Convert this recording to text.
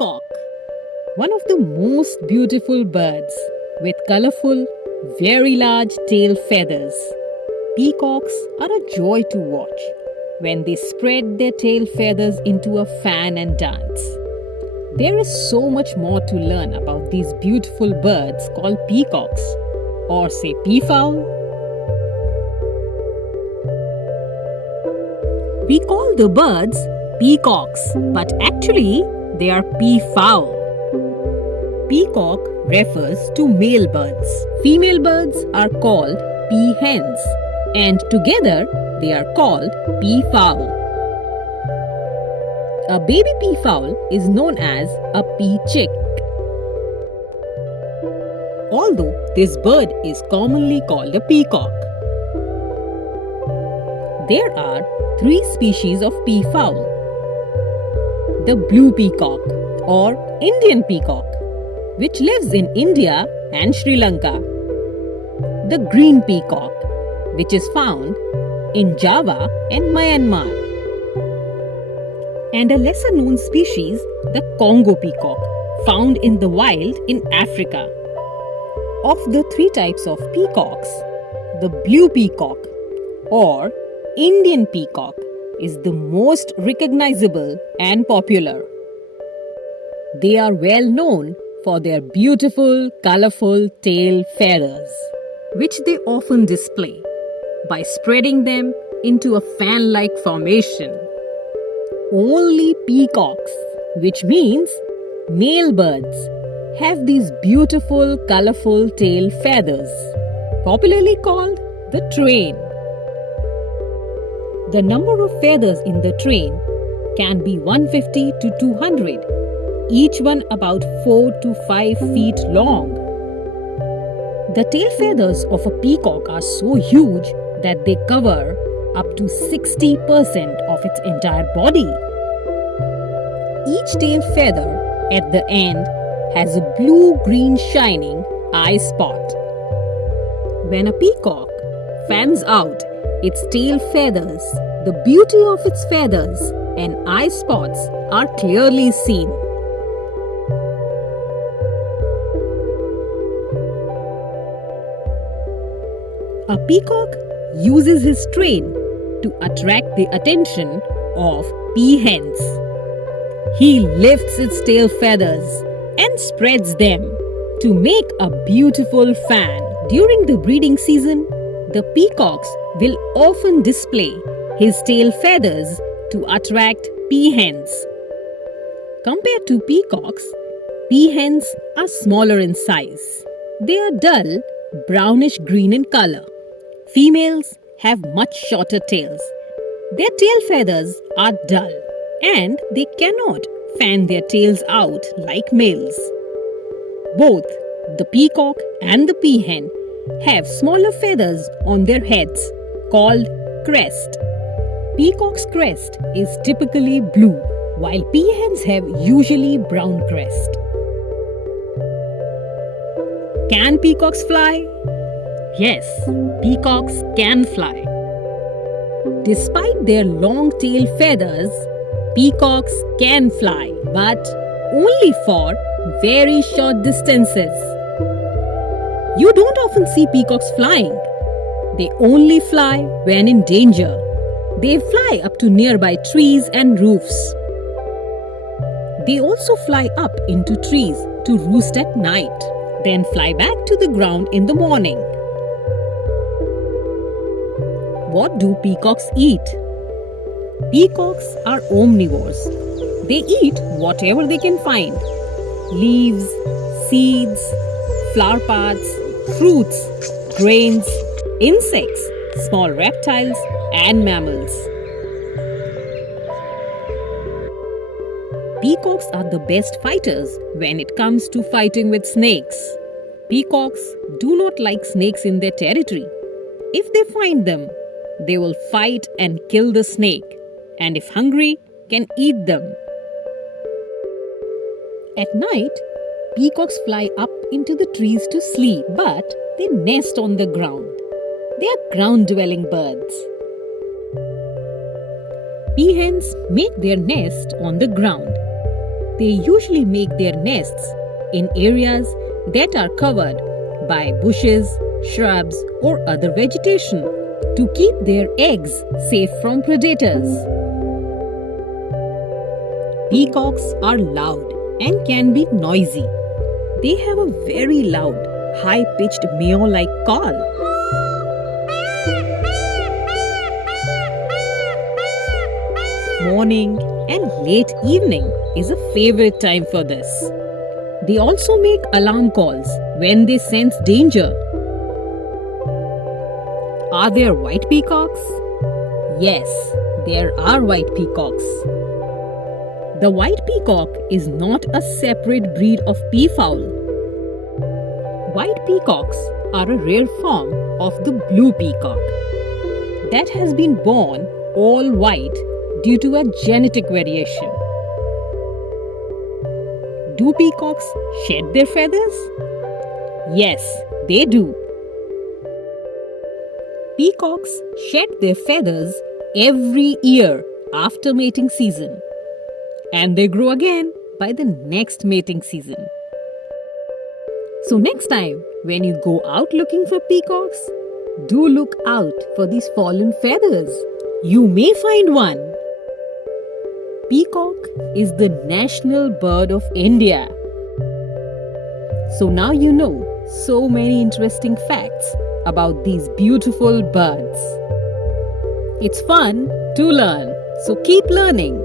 Peacock, one of the most beautiful birds with colorful, very large tail feathers. Peacocks are a joy to watch when they spread their tail feathers into a fan and dance. There is so much more to learn about these beautiful birds called peacocks, or say peafowl. We call the birds peacocks, but actually they are peafowl. Peacock refers to male birds. Female birds are called peahens, and together they are called peafowl. A baby peafowl is known as a pea-chick. Although this bird is commonly called a peacock. There are 3 species of peafowl. The blue peacock or Indian peacock, which lives in India and Sri Lanka. The green peacock, which is found in Java and Myanmar. And a lesser known species, the Congo peacock, found in the wild in Africa. Of the 3 types of peacocks, the blue peacock or Indian peacock is the most recognizable and popular. They are well known for their beautiful, colorful tail feathers, which they often display by spreading them into a fan-like formation. Only peacocks, which means male birds, have these beautiful, colorful tail feathers, popularly called the train. The number of feathers in the train can be 150 to 200, each one about 4 to 5 feet long. The tail feathers of a peacock are so huge that they cover up to 60% of its entire body. Each tail feather at the end has a blue-green shining eye spot. When a peacock fans out its tail feathers, the beauty of its feathers and eye spots are clearly seen. A peacock uses his train to attract the attention of peahens. He lifts its tail feathers and spreads them to make a beautiful fan. During the breeding season, the peacocks will often display his tail feathers to attract peahens. Compared to peacocks, peahens are smaller in size. They are dull brownish green in color. Females have much shorter tails. Their tail feathers are dull and they cannot fan their tails out like males. Both the peacock and the peahen have smaller feathers on their heads called crest. Peacock's crest is typically blue, while peahens have usually brown crest. Can peacocks fly? Yes, peacocks can fly. Despite their long tail feathers, peacocks can fly, but only for very short distances. You don't often see peacocks flying. They only fly when in danger. They fly up to nearby trees and roofs. They also fly up into trees to roost at night, then fly back to the ground in the morning. What do peacocks eat? Peacocks are omnivores. They eat whatever they can find: leaves, seeds, flower parts, fruits, grains, insects, small reptiles, and mammals. Peacocks are the best fighters when it comes to fighting with snakes. Peacocks do not like snakes in their territory. If they find them, they will fight and kill the snake, and if hungry, can eat them. At night, peacocks fly up into the trees to sleep, but they nest on the ground. They are ground-dwelling birds. Peahens make their nest on the ground. They usually make their nests in areas that are covered by bushes, shrubs, or other vegetation to keep their eggs safe from predators. Peacocks are loud and can be noisy. They have a very loud, high-pitched meow-like call. Morning and late evening is a favorite time for this. They also make alarm calls when they sense danger. Are there white peacocks? Yes, there are white peacocks. The white peacock is not a separate breed of peafowl. White peacocks are a rare form of the blue peacock that has been born all white due to a genetic variation. Do peacocks shed their feathers? Yes, they do. Peacocks shed their feathers every year after mating season, and they grow again by the next mating season. So next time when you go out looking for peacocks, do look out for these fallen feathers. You may find one. Peacock is the national bird of India. So now you know so many interesting facts about these beautiful birds. It's fun to learn, so keep learning.